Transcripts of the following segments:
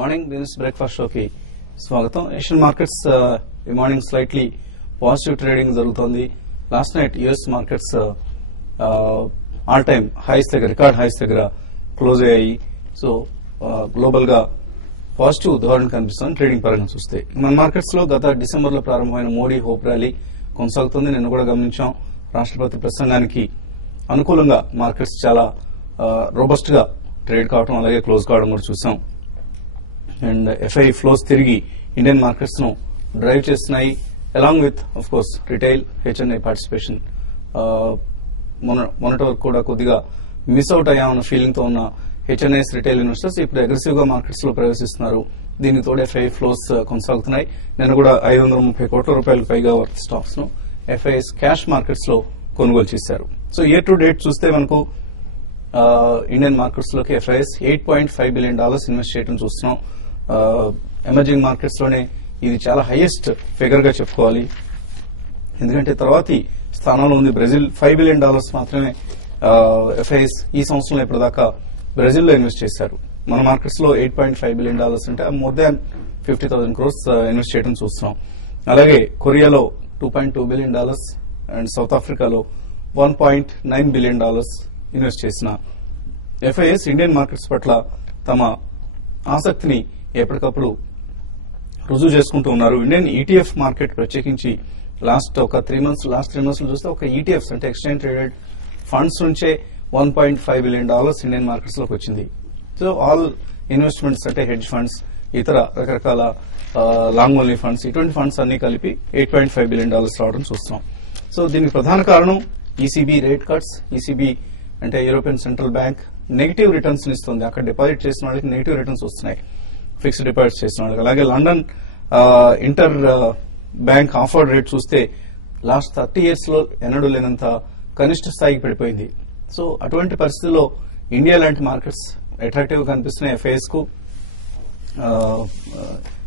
Morning business breakfast షోకి స్వాగతం. Asian markets ఈ మార్నింగ్ స్లైట్లీ పాజిటివ్ ట్రేడింగ్ జరుగుతోంది. Last night US markets all time highs దగ్గర, record highs దగ్గర క్లోజ్ అయ్యాయి. సో గ్లోబల్ గా పాజిటివ్ ధోరణి కనిపిస్తుంది ట్రేడింగ్ పరంగా చూస్తే. మన మార్కెట్స్ లో గత డిసెంబర్ లో ప్రారంభమైన మోడీ హోప్ ర్యాలీ కొనసాగుతుంది. నిన్న కూడా గమనించాం. రాష్ట్రపతి ప్రసంగానికి అనుకూలంగా మార్కెట్స్ చాలా రోబస్ట్ గా ట్రేడ్ కావడం, అలాగే క్లోజ్ కావడం కూడా చూసాం. అండ్ ఎఫ్ఐ ఫ్లోస్ తిరిగి ఇండియన్ మార్కెట్స్ ను డ్రైవ్ చేస్తున్నాయి. Along with of course retail HNI participation. మొన్నటి వరకు కూడా కొద్దిగా మిస్ అవుట్ అయ్యామన్న ఫీలింగ్ తో ఉన్న హెచ్ఎన్ఐస్ రిటైల్ ఇన్వెస్టర్స్ ఇప్పుడు అగ్రెసివ్ గా మార్కెట్స్ లో ప్రవేశిస్తున్నారు. దీనికి తోడు ఎఫ్ఐ ఫ్లోస్ కొనసాగుతున్నాయి. నిన్న కూడా 530 కోట్ల రూపాయలకు పైగా వర్త్ స్టాక్స్ ను ఎఫ్ఐఎస్ క్యాష్ మార్కెట్స్ లో కొనుగోలు చేశారు. సో ఇయర్ టు డేట్ చూస్తే మనకు ఇండియన్ మార్కెట్స్ లోకి ఎఫ్ఐఎస్ $8.5 బిలియన్ ఇన్వెస్ట్ చేయడం చూస్తున్నాం. ఎమర్జింగ్ మార్కెట్స్ లోనే ఇది చాలా హైయెస్ట్ ఫిగర్ గా చెప్పుకోవాలి. ఎందుకంటే తర్వాతి స్థానంలో ఉంది బ్రెజిల్. $5 బిలియన్ మాత్రమే ఎఫ్ఐఎస్ ఈ సంవత్సరంలో ఇప్పటిదాకా బ్రెజిల్ లో ఇన్వెస్ట్ చేశారు. మన మార్కెట్స్ లో $8.5 బిలియన్ అంటే మోర్ దాన్ 50,000 crores ఇన్వెస్ట్ చేయడం చూస్తున్నాం. అలాగే కొరియాలో $2.2 బిలియన్ అండ్ సౌత్ ఆఫ్రికాలో $1.9 బిలియన్ ఇన్వెస్ట్ చేసిన ఎఫ్ఐఎస్ ఇండియన్ మార్కెట్స్ పట్ల తమ ఆసక్తిని ఎప్పటికప్పుడు రుజువు చేసుకుంటూ ఉన్నారు. ఇండియన్ ఈటీఎఫ్ మార్కెట్ ప్రత్యేకించి లాస్ట్ 3 months లో చూస్తే ఒక ఈటీఎఫ్స్ అంటే ఎక్స్చేంజ్ ట్రేడెడ్ ఫండ్స్ నుంచే $1.5 బిలియన్ ఇండియన్ మార్కెట్స్ లోకి వచ్చింది. సో ఆల్ ఇన్వెస్ట్మెంట్స్ అంటే హెడ్జ్ ఫండ్స్, ఇతర రకరకాల లాంగ్ ఓన్లీ ఫండ్స్, ఇటువంటి ఫండ్స్ అన్ని కలిపి $8.5 బిలియన్ రావడం చూస్తున్నాం. సో దీనికి ప్రధాన కారణం ఈసీబీ రేట్ కట్స్. ఈసీబీ అంటే European central bank negative returns ఇస్తుంది. అక్కడ డిపాజిట్ చేసిన వాళ్ళకి నెగిటివ్ రిటర్న్స్ వస్తున్నాయి, ఫిక్స్డ్ డిపాజిట్ చేసిన వాళ్ళకి. అలాగే London inter bank offered rate చూస్తే లాస్ట్ 30 years లో ఎన్నడూ లేనంత కనిష్ట స్థాయికి పడిపోయింది. సో అటువంటి పరిస్థితుల్లో ఇండియా లాంటి మార్కెట్స్ అట్రాక్టివ్ గా కనిపిస్తున్నాయి ఎఫ్ఐఎస్ కు.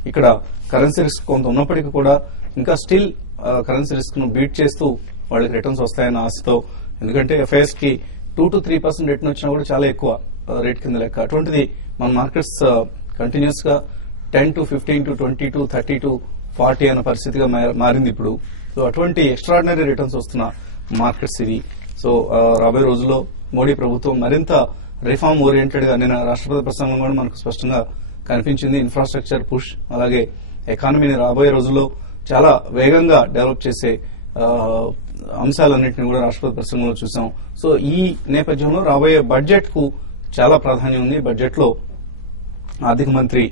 ఇక్కడ కరెన్సీ రిస్క్ కొంత ఉన్నప్పటికీ కూడా ఇంకా స్టిల్ కరెన్సీ రిస్క్ ను బీట్ చేస్తూ వాళ్ళకి రిటర్న్స్ వస్తాయన్న ఆశతో. ఎందుకంటే ఎఫ్ఐఎస్ కి 2 to 3% రిటర్న్ వచ్చినా కూడా చాలా ఎక్కువ రేట్ కింద లెక్క. అటువంటిది మన మార్కెట్స్ కంటిన్యూస్ గా 10 to 15 to 20 to 30 to 40 అన్న పరిస్థితిగా మారింది ఇప్పుడు. సో అటువంటి ఎక్స్ట్రాడినరీ రిటర్న్స్ వస్తున్న మార్కెట్స్ ఇవి. సో రాబోయే రోజుల్లో మోడీ ప్రభుత్వం మరింత రిఫార్మ్ ఓరియంటెడ్ గా, నిన్న రాష్ట్రపతి ప్రసంగం కూడా మనకు స్పష్టంగా కనిపించింది. ఇన్ఫ్రాస్ట్రక్చర్ పుష్, అలాగే ఎకానమీని రాబోయే రోజుల్లో చాలా వేగంగా డెవలప్ చేసే అంశాలన్నింటినీ కూడా రాష్ట్రపతి ప్రసంగంలో చూసాం. సో ఈ నేపథ్యంలో రాబోయే బడ్జెట్ కు చాలా ప్రాధాన్యం ఉంది. బడ్జెట్ లో ఆర్థిక మంత్రి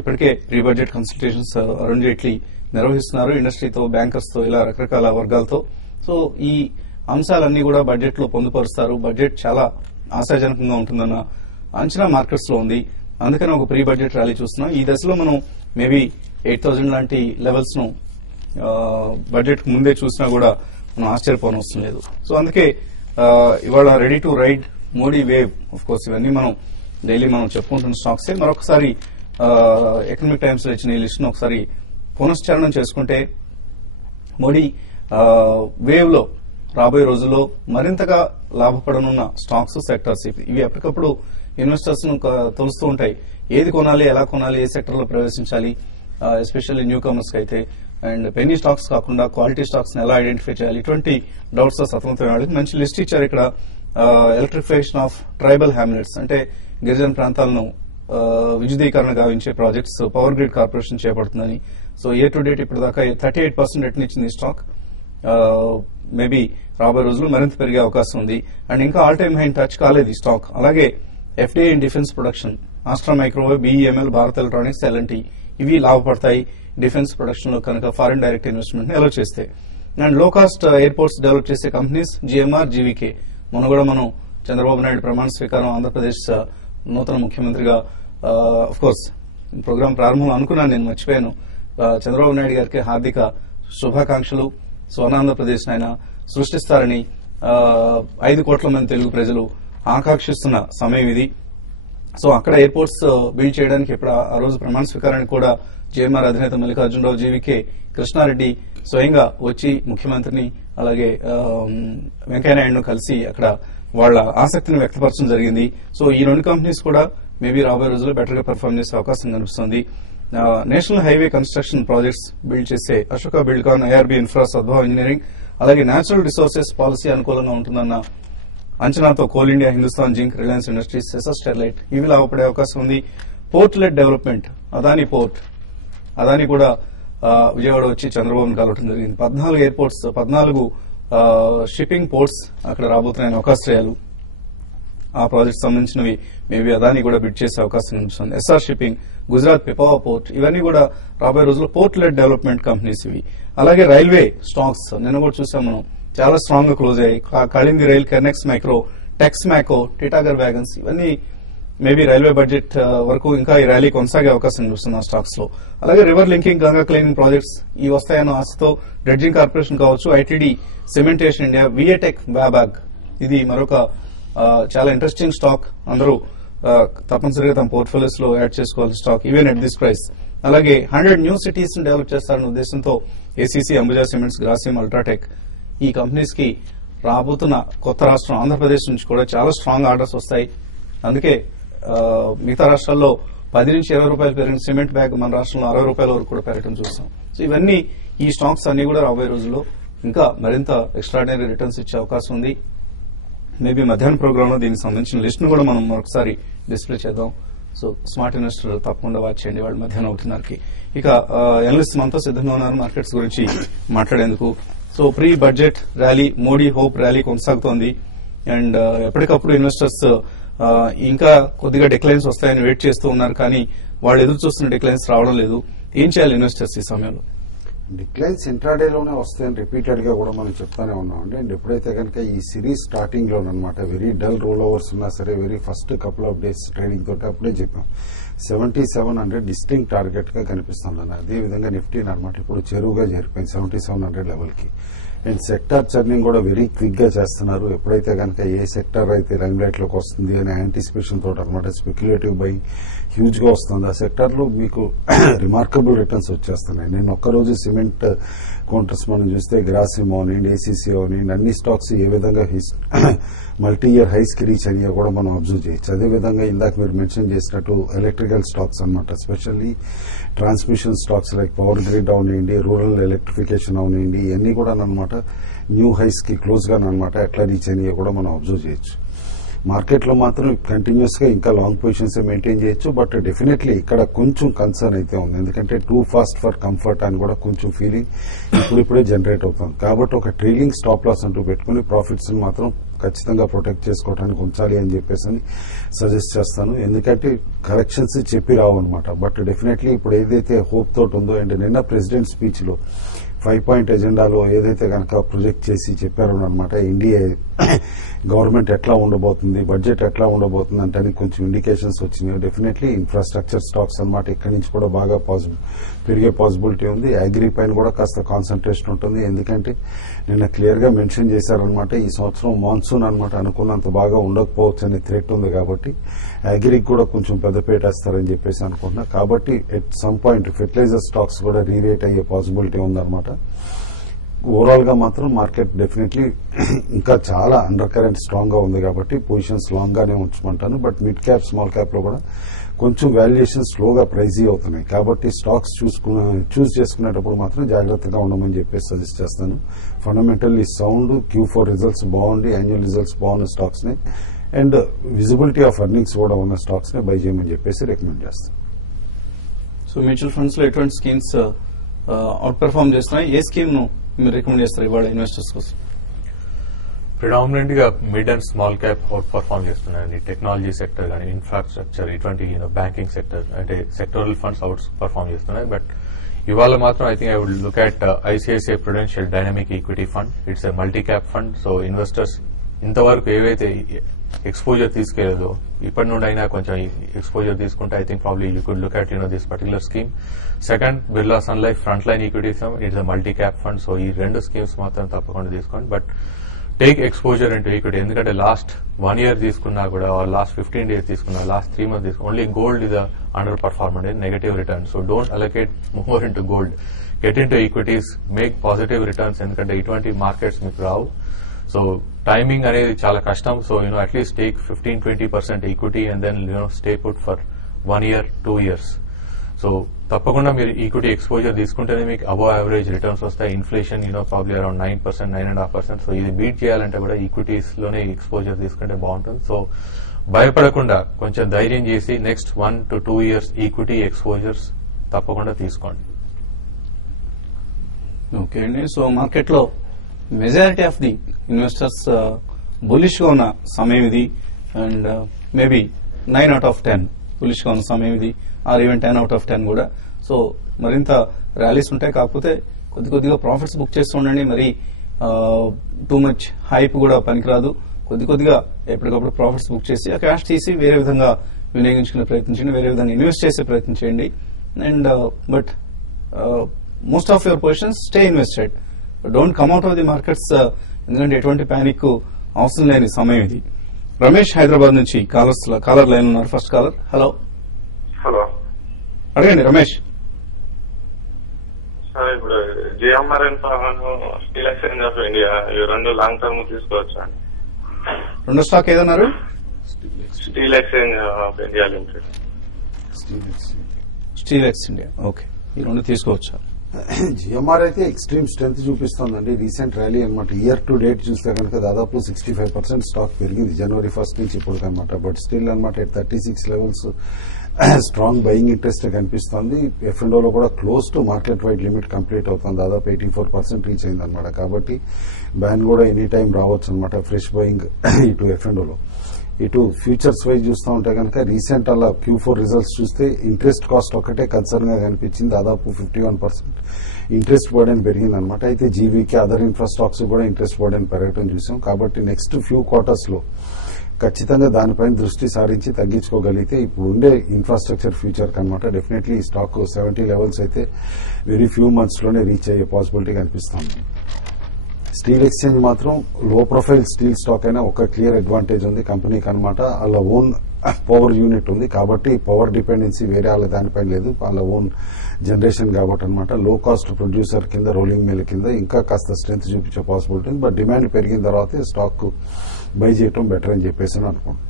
ఇప్పటికే pre budget consultations Arun Jaitley నిర్వహిస్తున్నారు ఇండస్ట్రీతో, బ్యాంకర్స్ తో, ఇలా రకరకాల వర్గాలతో. సో ఈ అంశాలన్నీ కూడా బడ్జెట్ లో పొందుపరుస్తారు. బడ్జెట్ చాలా ఆశాజనకంగా ఉంటుందన్న అంచనా మార్కెట్స్ లో ఉంది. అందుకని ఒక ప్రీ బడ్జెట్ ర్యాలీ చూస్తున్నాం. ఈ దశలో మనం మేబీ 8,000 లాంటి లెవెల్స్ ను బడ్జెట్ ముందే చూసినా కూడా మనం ఆశ్చర్యపోనవసరం లేదు. సో అందుకే ఇవాళ ready to ride Modi wave. Of course ఇవన్నీ మనం డైలీ మనం చెప్పుకుంటున్న స్టాక్సే. మరొకసారి ఎకనామిక్ టైమ్స్ లో ఇచ్చిన ఈ లిస్ట్ ను ఒకసారి పునశ్చరణం చేసుకుంటే మోడీ వేవ్ లో రాబోయే రోజుల్లో మరింతగా లాభపడనున్న స్టాక్స్, సెక్టర్స్ ఇవి ఎప్పటికప్పుడు ఇన్వెస్టర్స్ ను తోలుస్తూ ఉంటాయి. ఏది కొనాలి, ఎలా కొనాలి, ఏ సెక్టర్ లో ప్రవేశించాలి, ఎస్పెషల్లీ న్యూ కమర్స్ కి అయితే. అండ్ పెన్నీ స్టాక్స్ కాకుండా క్వాలిటీ స్టాక్స్ ని ఎలా ఐడెంటిఫై చేయాలి, ఇటువంటి డౌట్స్ తో సతమతమైన వాళ్ళకి మంచి లిస్ట్ ఇచ్చారు ఇక్కడ. ఎలక్ట్రిఫికేషన్ ఆఫ్ ట్రైబల్ హ్యామ్లెట్స్ అంటే గిరిజన ప్రాంతాలను విద్యుదీకరణ గావించే ప్రాజెక్ట్స్ పవర్ గ్రిడ్ కార్పొరేషన్ చేపడుతుందని. సో ఇయర్ టు డేట్ ఇప్పటిదాకా 38% రిటర్న్ ఇచ్చింది ఈ స్టాక్. మేబీ రాబోయే రోజుల్లో మరింత పెరిగే అవకాశం ఉంది. అండ్ ఇంకా ఆల్ టైమ్ హై టచ్ కాలేదు ఈ స్టాక్. అలాగే FDI in defence production, Astra microwave, BEML, Bharat electronics, L&T ఇవి లాభపడతాయి డిఫెన్స్ ప్రొడక్షన్ లో కనుక ఫారిన్ డైరెక్ట్ ఇన్వెస్ట్మెంట్ ని అలో చేస్తే. అండ్ లో కాస్ట్ ఎయిర్పోర్ట్స్ డెవలప్ చేసే కంపెనీస్ జిఎంఆర్, జీవీకే. మొన్న కూడా మనం చంద్రబాబు నాయుడు ప్రమాణ స్వీకారం, ఆంధ్రప్రదేశ్ నూతన ముఖ్యమంత్రిగా ఆఫ్ కోర్స్ ప్రోగ్రాం ప్రారంభంలో అనుకున్నాను, నేను మర్చిపోయాను. చంద్రబాబు నాయుడు గారికి హార్దిక శుభాకాంక్షలు. స్వర్ణాంధ్రప్రదేశ్ ఆయన సృష్టిస్తారని 5 కోట్ల మంది తెలుగు ప్రజలు ఆకాంక్షిస్తున్న సమయం ఇది. సో అక్కడ ఎయిర్పోర్ట్స్ బిల్డ్ చేయడానికి ఇప్పుడు ఆ రోజు ప్రమాణ స్వీకారానికి కూడా జేఎంఆర్ అధినేత మల్లికార్జునరావు, జీవీకే కృష్ణారెడ్డి స్వయంగా వచ్చి ముఖ్యమంత్రిని అలాగే వెంకయ్యనాయుడును కలిసి అక్కడ వాళ్ళ ఆసక్తిని వ్యక్తపరచడం జరిగింది. సో ఈ రెండు కంపెనీస్ కూడా మేబీ రాబోయే రోజుల్లో బెటర్ గా పెర్ఫార్మ్ చేసే అవకాశం కనిపిస్తుంది. National highway construction projects build చేసే Ashoka buildcon, IRB infra, Sadbhav engineering, అలాగే నేచురల్ రిసోర్సెస్ పాలసీ అనుకూలంగా ఉంటుందన్న అంచనాతో coal India, Hindustan zinc, Reliance industries, SS Sterlite ఇవి లాభపడే అవకాశం ఉంది. Port led development, Adani port, Adani కూడా విజయవాడ వచ్చి చంద్రబాబును కలవడం జరిగింది. 14 ఎయిర్పోర్ట్స్, 14 షిప్పింగ్ పోర్ట్స్ అక్కడ రాబోతున్నాయని అవకాశాలు. ఆ ప్రాజెక్ట్ సంబంధించినవి మేబీ అదానీ కూడా బిడ్ చేసే అవకాశం కనిపిస్తుంది. ఎస్ఆర్ షిప్పింగ్, గుజరాత్ పిపావా పోర్ట్ ఇవన్నీ కూడా రాబోయే రోజుల్లో పోర్ట్ లెడ్ డెవలప్మెంట్ కంపెనీస్ ఇవి. అలాగే రైల్వే స్టాక్స్ నిన్న కూడా చూసాం మనం, చాలా స్ట్రాంగ్ గా క్లోజ్ అయ్యాయి. Kalindi rail, kernex micro, Texmaco, Titagarh wagons ఇవన్నీ మేబీ రైల్వే బడ్జెట్ వరకు ఇంకా ఈ ర్యాలీ కొనసాగే అవకాశం కనిపిస్తుంది ఆ స్టాక్స్ లో. అలాగే river linking, Ganga cleaning projects ఇవి వస్తాయన్న ఆశతో డ్రెడ్జింగ్ కార్పొరేషన్ కావచ్చు, ఐటీడీ, సిమెంటేషన్ ఇండియా, విఏటెక్, వ్యాబాగ్ ఇది మరొక చాలా ఇంట్రెస్టింగ్ స్టాక్. అందరూ తప్పనిసరిగా తమ పోర్ట్ఫోలియోస్ లో యాడ్ చేసుకోవాల్సిన stock even at this price. అలాగే 100 న్యూ సిటీస్ ని డెవలప్ చేస్తారన్న ఉద్దేశంతో ACC, Ambuja cements, Grasim, UltraTech ఈ కంపెనీస్ కి రాబోతున్న కొత్త రాష్ట్రం ఆంధ్రప్రదేశ్ నుంచి కూడా చాలా స్ట్రాంగ్ ఆర్డర్స్ వస్తాయి. అందుకే మిగతా రాష్ట్రాల్లో 10 నుంచి 20 రూపాయలు పెరిగిన సిమెంట్ బ్యాగ్ మన రాష్ట్రంలో 60 రూపాయల వరకు కూడా పెరగడం చూస్తాం. సో ఇవన్నీ ఈ స్టాక్స్ అన్ని కూడా రాబోయే రోజుల్లో ఇంకా మరింత ఎక్స్ట్రాడినరీ రిటర్న్స్ ఇచ్చే అవకాశం ఉంది. మేబీ మధ్యాహ్నం ప్రోగ్రామ్ లో దీనికి సంబంధించిన లిస్ట్ ను కూడా మనం మరొకసారి డిస్ప్లే చేద్దాం. సో స్మార్ట్ ఇన్వెస్టర్ తప్పకుండా వాచ్ చేయండి వాళ్ళు మధ్యాహ్నం 1:30కి. ఇక ఎనలిస్ట్ మనతో సిద్ధంగా ఉన్నారు మార్కెట్స్ గురించి మాట్లాడేందుకు. So pre budget rally, Modi hope rally కొనసాగుతోంది. అండ్ ఎప్పటికప్పుడు ఇన్వెస్టర్స్ ఇంకా కొద్దిగా డిక్లైన్స్ వస్తాయని వెయిట్ చేస్తూ ఉన్నారు, కానీ వాళ్ళు ఎదురు చూస్తున్న డిక్లైన్స్ రావడం లేదు. ఏం చేయాలి ఇన్వెస్టర్స్ ఈ సమయంలో? డిక్లైన్స్ ఇంట్రాడేలోనే వస్తాయని రిపీటెడ్ గా కూడా మనం చెప్తానే ఉన్నామండి. అండ్ ఎప్పుడైతే కనుక ఈ సిరీస్ స్టార్టింగ్ లోనమాట వెరీ డల్ రోల్ ఓవర్స్ ఉన్నా సరే, very first couple of days trading తోటి అప్పుడే చెప్పాం 7700 డిస్టింక్ట్ టార్గెట్ గా కనిపిస్తుంది. అదే విధంగా నిఫ్టీ అనమాట ఇప్పుడు చెరువుగా చేరిపోయింది 7700 లెవెల్ కి. అండ్ సెక్టార్ చర్నింగ్ కూడా వెరీ క్విక్ గా చేస్తున్నారు. ఎప్పుడైతే కనుక ఏ సెక్టర్ అయితే లైమ్ లైట్ లోకి వస్తుంది అనే యాంటిసిపేషన్ తోటి అనమాట స్పెక్యులేటివ్ బై హ్యూజ్ గా వస్తుంది. ఆ సెక్టర్ లో మీకు రిమార్కబుల్ రిటర్న్స్ వచ్చేస్తున్నాయి. నేను ఒక్కరోజు సిమెంట్ కౌంటర్స్ మనం చూస్తే గ్రాసిమ్ అవనండి, ఏసీసీ అవనండి, అన్ని స్టాక్స్ ఏ విధంగా మల్టీ ఇయర్ హైస్ కి రీచ్ అయ్యా కూడా మనం అబ్జర్వ్ చేయొచ్చు. అదేవిధంగా ఇందాక మీరు మెన్షన్ చేసినట్టు ఎలక్ట్రికల్ స్టాక్స్ అనమాట, specially transmission stocks like power grid అవనండి, రూరల్ ఎలక్ట్రిఫికేషన్ అవనండి, ఇవన్నీ కూడా అనమాట న్యూ హైస్ కి క్లోజ్ గా అనమాట ఎట్లా రీచ్ అయ్యా కూడా మనం అబ్జర్వ్ చేయొచ్చు. మార్కెట్ లో మాత్రం కంటిన్యూస్ గా ఇంకా లాంగ్ పొజిషన్స్ మెయింటైన్ చేయొచ్చు. బట్ డెఫినెట్లీ ఇక్కడ కొంచెం కన్సర్న్ అయితే ఉంది, ఎందుకంటే టూ ఫాస్ట్ ఫర్ కంఫర్ట్ అని కూడా కొంచెం ఫీలింగ్ ఇప్పుడిప్పుడే జనరేట్ అవుతుంది. కాబట్టి ఒక ట్రైలింగ్ స్టాప్ లాస్ అంటూ పెట్టుకుని ప్రాఫిట్స్ మాత్రం ఖచ్చితంగా ప్రొటెక్ట్ చేసుకోవడానికి ఉంచాలి అని చెప్పేసి సజెస్ట్ చేస్తాను. ఎందుకంటే కరెక్షన్స్ చెప్పి రావు అనమాట. బట్ డెఫినెట్లీ ఇప్పుడు ఏదైతే హోప్ తోటి ఉందో, అండ్ నిన్న ప్రెసిడెంట్ స్పీచ్ లో 5 పాయింట్ ఎజెండాలో ఏదైతే కనుక ప్రొజెక్ట్ చేసి చెప్పారో అనమాట, ఇండియా గవర్నమెంట్ ఎట్లా ఉండబోతుంది, బడ్జెట్ ఎట్లా ఉండబోతుంది అంటే కొంచెం ఇండికేషన్స్ వచ్చినాయి. డెఫినెట్లీ ఇన్ఫ్రాస్ట్రక్చర్ స్టాక్స్ అనమాట ఇక్కడి నుంచి కూడా బాగా పెరిగే పాసిబిలిటీ ఉంది. అగ్రి పైన కూడా కాస్త కాన్సన్ట్రేషన్ ఉంటుంది, ఎందుకంటే నిన్న క్లియర్ గా మెన్షన్ చేశారనమాట ఈ సంవత్సరం మాన్సూన్ అనమాట అనుకున్నంత బాగా ఉండకపోవచ్చు అనే థ్రెట్ ఉంది. కాబట్టి అగ్రికి కూడా కొంచెం పెద్దపేటేస్తారని చెప్పేసి అనుకుంటున్నా. కాబట్టి at some point fertiliser stocks కూడా రీరేట్ అయ్యే పాసిబిలిటీ ఉందన్నమాట. ఓవరాల్ గా మాత్రం మార్కెట్ డెఫినెట్లీ ఇంకా చాలా అండర్ కరెంట్ స్ట్రాంగ్ గా ఉంది కాబట్టి పొజిషన్స్ లాంగ్ గానే ఉంచమంటాను. But mid cap, small cap లో కూడా కొంచెం వాల్యుయేషన్ స్లోగా ప్రైజీ అవుతున్నాయి. కాబట్టి స్టాక్స్ చూస్ చేసుకునేటప్పుడు మాత్రం జాగ్రత్తగా ఉండమని చెప్పేసి సజెస్ట్ చేస్తాను. ఫండమెంటల్లీ సౌండ్, Q4 రిజల్ట్స్ బాగుండి, యాన్యువల్ రిజల్ట్స్ బాగున్న స్టాక్స్ ని అండ్ విజిబిలిటీ ఆఫ్ ఎర్నింగ్స్ కూడా ఉన్న స్టాక్స్ ని బై చేయమని చెప్పేసి రికమెండ్ చేస్తాను. సో మ్యూచువల్ ఫండ్స్ లో ఎటువంటి స్కీమ్స్ అవుట్ పెర్ఫార్మ్ చేస్తున్నాయి? ఏ స్కీమ్ ను మీరు రికమెండ్ చేస్తారు ఇవాళ ఇన్వెస్టర్స్ కోసం? ప్రిడామినెంట్ గా mid and small cap out perform చేస్తున్నాయండి. టెక్నాలజీ సెక్టర్ కానీ, ఇన్ఫ్రాస్ట్రక్చర్, ఇటువంటి బ్యాంకింగ్ సెక్టర్ అంటే సెక్టరల్ ఫండ్స్ అవుట్ పర్ఫార్మ్ చేస్తున్నాయి. బట్ ఇవాళ మాత్రం I think I would look at ICICI prudential dynamic equity fund. It's a multi cap fund. So investors ఇంతవరకు ఏవైతే exposure తీసుకెళ్లేదో ఇప్పటి నుండి అయినా కొంచెం ఎక్స్పోజర్ తీసుకుంటే I think probably you could look at this particular scheme. Second, Birla sun life front line equity fund. It's a multi cap fund. So ఈ రెండు schemes మాత్రం తప్పకుండా తీసుకోండి. But take exposure into equity. ఎందుకంటే లాస్ట్ 1 year తీసుకున్నా కూడా, last 15 days తీసుకున్నా, last 3 months తీసుకున్నా, only gold is under performant in negative return. So don't allocate more into gold. Get into equities, make positive returns. ఎందుకంటే ఇటువంటి markets మీకు రావు. So timing అనేది చాలా కష్టం. So at least take 15-20% equity and then stay put for 1 year 2 years. So తప్పకుండా మీరు equity exposure తీసుకుంటేనే మీకు అబవ్ యావరేజ్ రిటర్న్స్ వస్తాయి. Inflation probably around 9%, 9.5%. సో ఇది బీట్ చేయాలంటే కూడా ఈక్విటీస్ లోనే ఎక్స్పోజర్ తీసుకుంటే బాగుంటుంది. సో భయపడకుండా కొంచెం ధైర్యం చేసి next 1 to 2 years equity exposures తప్పకుండా తీసుకోండి. ఓకే అండి. సో మార్కెట్ లో majority of the investors bullish గా ఉన్న సమయం ఇది. And maybe 9 out of 10 bullish గా ఉన్న సమయం ఇది, ఆర్ ఈవెన్ 10 out of 10 కూడా. సో మరింత ర్యాలీస్ ఉంటాయి. కాకపోతే కొద్దిగా ప్రాఫిట్స్ బుక్ చేస్తూ ఉండండి. మరి టూ మచ్ హైప్ కూడా పనికిరాదు. కొద్దిగా ఎప్పటికప్పుడు ప్రాఫిట్స్ బుక్ చేసి ఆ క్యాష్ తీసి వేరే విధంగా వినియోగించుకునే ప్రయత్నించండి, వేరే విధంగా ఇన్వెస్ట్ చేసే ప్రయత్నం చేయండి. And but most of your positions stay invested, don't come out of the markets. ఎందుకంటే ఎటువంటి ప్యానిక్ అవసరం లేని సమయం ఇది. రమేష్ హైదరాబాద్ నుంచి కాలర్ లైన్ ఉన్నారు. First caller. హలో అడగండి రమేష్. సార్ ఇప్పుడు GMR and steel exchange of India ఈ రెండు లాంగ్ టర్మ్ తీసుకోవచ్చా అండి? రెండో స్టాక్ ఏదన్నారు? Steel exchange of India limited. Steel ex India. Okay, ఈ రెండు తీసుకోవచ్చా? జిఎంఆర్ అయితే ఎక్స్ట్రీమ్ స్ట్రెంత్ చూపిస్తోందండి. రీసెంట్ ర్యాలీ అనమాట. ఇయర్ టు డేట్ చూస్తే కనుక దాదాపు 65% స్టాక్ పెరిగింది January 1st నుంచి ఇప్పుడు అనమాట. బట్ స్టిల్ అనమాట 36 లెవెల్స్ స్ట్రాంగ్ బయింగ్ ఇంట్రెస్ట్ కనిపిస్తోంది. F&Oలో కూడా close to market wide limit complete అవుతుంది. దాదాపు 84% రీచ్ అయింది అనమాట. కాబట్టి బ్యాన్ కూడా ఎనీ టైం రావచ్చు అనమాట. ఫ్రెష్ బయింగ్ ఇటు F&Oలో. ఇటు ఫ్యూచర్స్ వైజ్ చూస్తూ ఉంటే కనుక రీసెంట్ అలా Q4 రిజల్ట్స్ చూస్తే ఇంట్రెస్ట్ కాస్ట్ ఒకటే కన్సర్న్ గా కనిపించింది. దాదాపు 51% ఇంట్రెస్ట్ బర్డెన్ పెరిగింది అనమాట. అయితే జీవీకి అదర్ ఇన్ఫ్రాస్ట్రక్చర్స్ కూడా ఇంట్రెస్ట్ బర్డెన్ పెరగడం చూసాం. కాబట్టి నెక్స్ట్ ఫ్యూ క్వార్టర్స్ లో ఖచ్చితంగా దానిపైన దృష్టి సారించి తగ్గించుకోగలిగితే ఇప్పుడు ఉండే ఇన్ఫ్రాస్ట్రక్చర్ ఫ్యూచర్ కనమాట డెఫినెట్లీ ఈ స్టాక్ 70 లెవెల్స్ అయితే వెరీ ఫ్యూ మంత్స్ లోనే రీచ్ అయ్యే పాసిబిలిటీ కనిపిస్తుంది. స్టీల్ ఎక్స్చేంజ్ మాత్రం లో ప్రొఫైల్ స్టీల్ స్టాక్ అయినా ఒక క్లియర్ అడ్వాంటేజ్ ఉంది కంపెనీకి అనమాట. వాళ్ళ ఓన్ పవర్ యూనిట్ ఉంది కాబట్టి పవర్ డిపెండెన్సీ వేరే వాళ్ళ దానిపైన లేదు. వాళ్ళ ఓన్ జనరేషన్ కాబట్టి అనమాట. లో కాస్ట్ ప్రొడ్యూసర్ కింద రోలింగ్ మిల్ కింద ఇంకా కాస్త స్ట్రెంత్ చూపించే పాసిబిలిటీ ఉంది. బట్ డిమాండ్ పెరిగిన తర్వాత స్టాక్ బై చేయటం బెటర్ అని చెప్పేసి అనుకుంటున్నాను.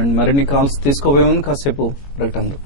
అండ్ మరిన్ని కాల్స్ తీసుకోబోయే ముందు కాసేపు ప్రకటనలు.